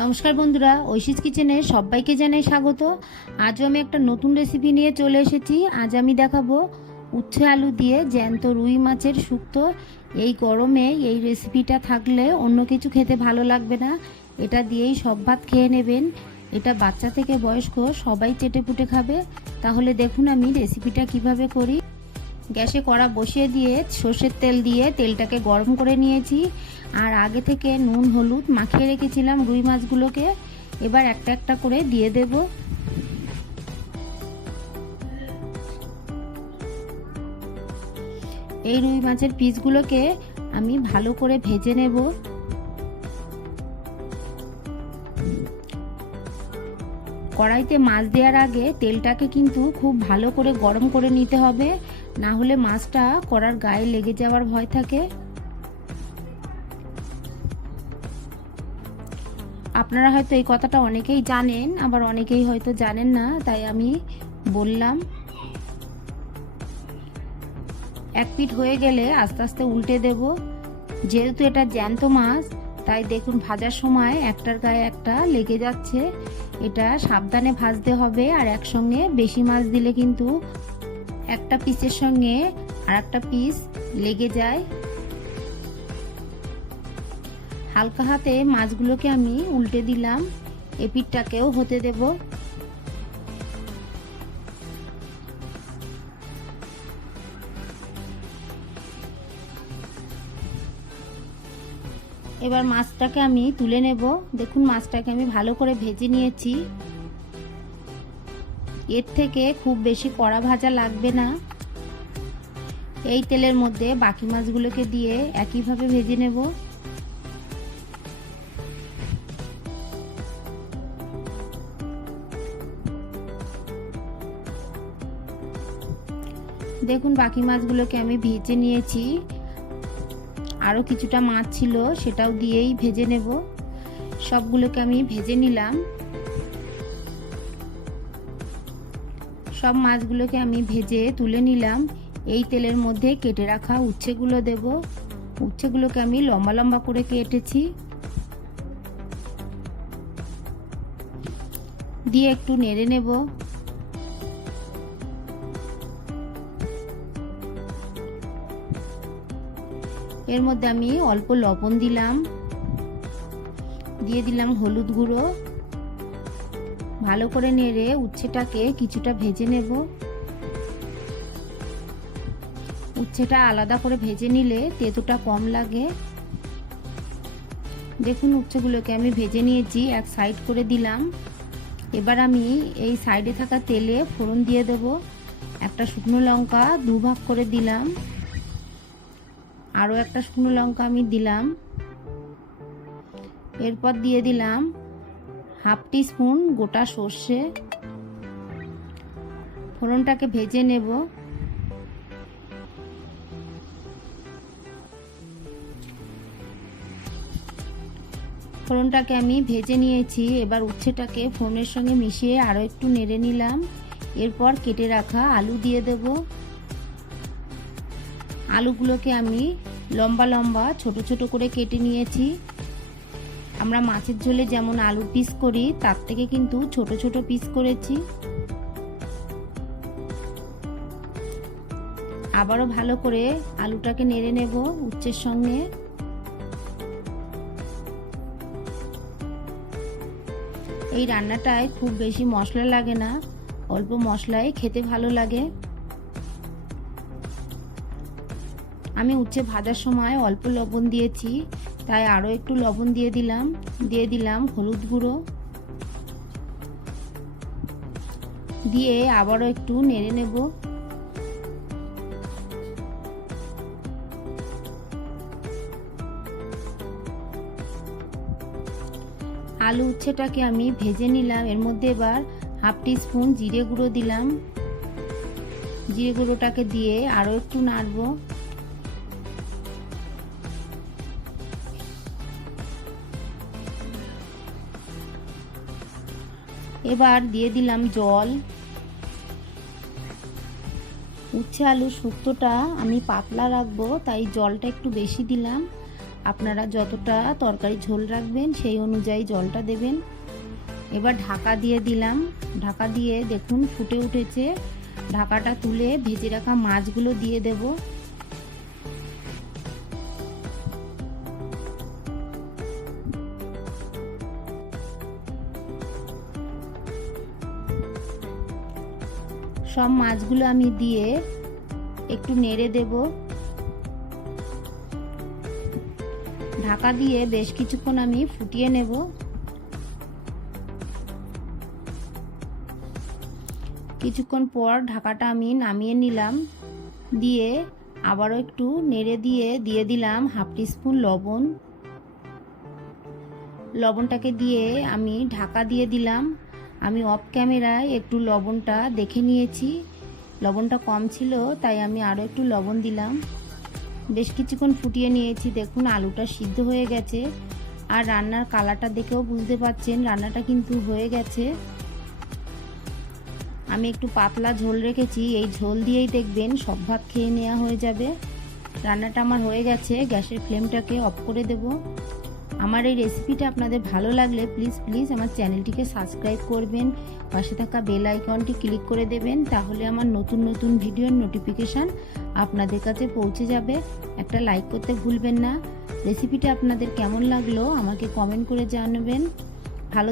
নমস্কার বন্ধুরা, ঐশীজ কিচেনে সবাইকে জানাই স্বাগত। আজও আমি একটা নতুন রেসিপি নিয়ে চলে এসেছি। আজ আমি দেখাবো উচ্ছে আলু দিয়ে জ্যান্ত রুই মাছের শুক্তো। এই গরমে এই রেসিপিটা থাকলে অন্য কিছু খেতে ভালো লাগবে না। এটা দিয়েই সব ভাত খেয়ে নেবেন। এটা বাচ্চা থেকে বয়স্ক সবাই চেটেপুটে খাবে। তাহলে দেখুন আমি রেসিপিটা কিভাবে করি। গ্যাসে কড়া বসিয়ে দিয়ে সর্ষের তেল দিয়ে তেলটাকে গরম করে নিয়েছি। আর আগে থেকে নুন হলুদ মাখিয়ে রেখেছিলাম রুই মাছগুলোকে। এবার একটা একটা করে দিয়ে দেব। এই রুই মাছের পিসগুলোকে আমি ভালো করে ভেজে নেব। কড়াইতে মাছ দেওয়ার আগে তেলটাকে কিন্তু খুব ভালো করে গরম করে নিতে হবে, না হলে মাছটা কড়ার গায়ে লেগে যাওয়ার ভয় থাকে। আপনারা হয়তো এই কথাটা অনেকেই জানেন, আবার অনেকেই হয়তো জানেন না, তাই আমি বললাম। এক পিঠ হয়ে গেলে আস্তে আস্তে উল্টে দেব। যেহেতু এটা জ্যান্ত মাছ, তাই দেখুন ভাজার সময় একটার গায়ে একটা লেগে যাচ্ছে। এটা সাবধানে ভাজতে হবে। আর একসঙ্গে বেশি মাছ দিলে কিন্তু একটা পিসের সঙ্গে আর একটা পিস লেগে যায়। হালকা হাতে মাছগুলোকে আমি উল্টে দিলাম। এপিঠটাকেও হতে দেব। এবার মাছটাকে আমি তুলে নেব। দেখুন মাছটাকে আমি ভালো করে ভেজে নিয়েছি। এর থেকে খুব বেশি কড়া ভাজা লাগবে না। এই তেলের মধ্যে বাকি মাছগুলোকে দিয়ে একইভাবে ভেজে নেব। দেখুন বাকি মাছগুলোকে আমি ভেজে নিয়েছি। আরও কিছুটা মাছ ছিল, সেটাও দিয়েই ভেজে নেব। সবগুলোকে আমি ভেজে নিলাম। সব মাছগুলোকে আমি ভেজে তুলে নিলাম। এই তেলের মধ্যে কেটে রাখা উচ্ছেগুলো দেব। উচ্ছেগুলোকে আমি লম্বা লম্বা করে কেটেছি। দিয়ে একটু নেড়ে নেব। এর মধ্যে আমি অল্প লবণ দিলাম, দিয়ে দিলাম হলুদ গুঁড়ো। ভালো করে নেড়ে উচ্ছেটাকে কিছুটা ভেজে নেব। উচ্ছেটা আলাদা করে ভেজে নিলে তেঁতুটা কম লাগে। দেখুন উচ্ছেগুলোকে আমি ভেজে নিয়েছি, এক সাইড করে দিলাম। এবার আমি এই সাইডে থাকা তেলে ফোড়ন দিয়ে দেব। একটা শুকনো লঙ্কা দুভাগ করে দিলাম। আরও একটা শুকনো লঙ্কা আমি দিলাম। এরপর দিয়ে দিলাম হাফ টিস্পুন গোটা সর্ষে। ফোড়নটাকে ভেজে নেব। ফোড়নটাকে আমি ভেজে নিয়েছি। এবার উচ্ছেটাকে ফোড়নের সঙ্গে মিশিয়ে আরও একটু নেড়ে নিলাম। এরপর কেটে রাখা আলু দিয়ে দেব। আলুগুলোকে আমি লম্বা লম্বা ছোট ছোট করে কেটে নিয়েছি। আমরা মাছের ঝোলে যেমন আলু পিস করি, তার থেকে কিন্তু ছোট ছোট পিস করেছি। আবারও ভালো করে আলুটাকে নেড়ে নেব উচ্ছের সঙ্গে। এই রান্নাটায় খুব বেশি মশলা লাগে না, অল্প মশলায় খেতে ভালো লাগে। আমি উচ্ছে ভাজার সময় অল্প লবণ দিয়েছি, তাই আরও একটু লবণ দিয়ে দিলাম। দিয়ে দিলাম হলুদ গুঁড়ো, দিয়ে আবারও একটু নেড়ে নেব। আলু উচ্ছেটাকে আমি ভেজে নিলাম। এর মধ্যে এবার হাফ টিস্পুন জিরে গুঁড়ো দিলাম। জিরে গুঁড়োটাকে দিয়ে আরও একটু নাড়ব। এবার দিয়ে দিলাম জল। উচ্ছে আলু শুক্তোটা আমি পাতলা রাখবো, তাই জলটা একটু বেশি দিলাম। আপনারা যতটা তরকারি ঝোল রাখবেন সেই অনুযায়ী জলটা দেবেন। এবার ঢাকা দিয়ে দিলাম। ঢাকা দিয়ে দেখুন ফুটে উঠেছে। ঢাকাটা তুলে ভেজে রাখা মাছগুলো দিয়ে দেব। সব মাছগুলো আমি দিয়ে একটু নেড়ে দেব। ঢাকা দিয়ে বেশ কিছুক্ষণ আমি ফুটিয়ে নেব। কিছুক্ষণ পর ঢাকাটা আমি নামিয়ে নিলাম। দিয়ে আবারও একটু নেড়ে দিয়ে দিলাম হাফ টিস্পুন লবণ। লবণটাকে দিয়ে আমি ঢাকা দিয়ে দিলাম। আমি অফ ক্যামেরায় একটু লবণটা দেখে নিয়েছি, লবণটা কম ছিল, তাই আমি আরও একটু লবণ দিলাম। বেশ কিছুক্ষণ ফুটিয়ে নিয়েছি। দেখুন আলুটা সিদ্ধ হয়ে গেছে, আর রান্নার কালারটা দেখেও বুঝতে পারছেন রান্নাটা কিন্তু হয়ে গেছে। আমি একটু পাতলা ঝোল রেখেছি, এই ঝোল দিয়েই দেখবেন সব ভাত খেয়ে নেওয়া হয়ে যাবে। রান্নাটা আমার হয়ে গেছে, গ্যাসের ফ্লেমটাকে অফ করে দেব। আমার এই রেসিপিটা আপনাদের ভালো লাগলে প্লিজ আমার চ্যানেলটিকে সাবস্ক্রাইব করবেন, পাশে থাকা বেল আইকনটি ক্লিক করে দেবেন, তাহলে আমার নতুন ভিডিওর নোটিফিকেশান আপনাদের কাছে পৌঁছে যাবে। একটা লাইক করতে ভুলবেন না। রেসিপিটা আপনাদের কেমন লাগলো আমাকে কমেন্ট করে জানাবেন। ভালো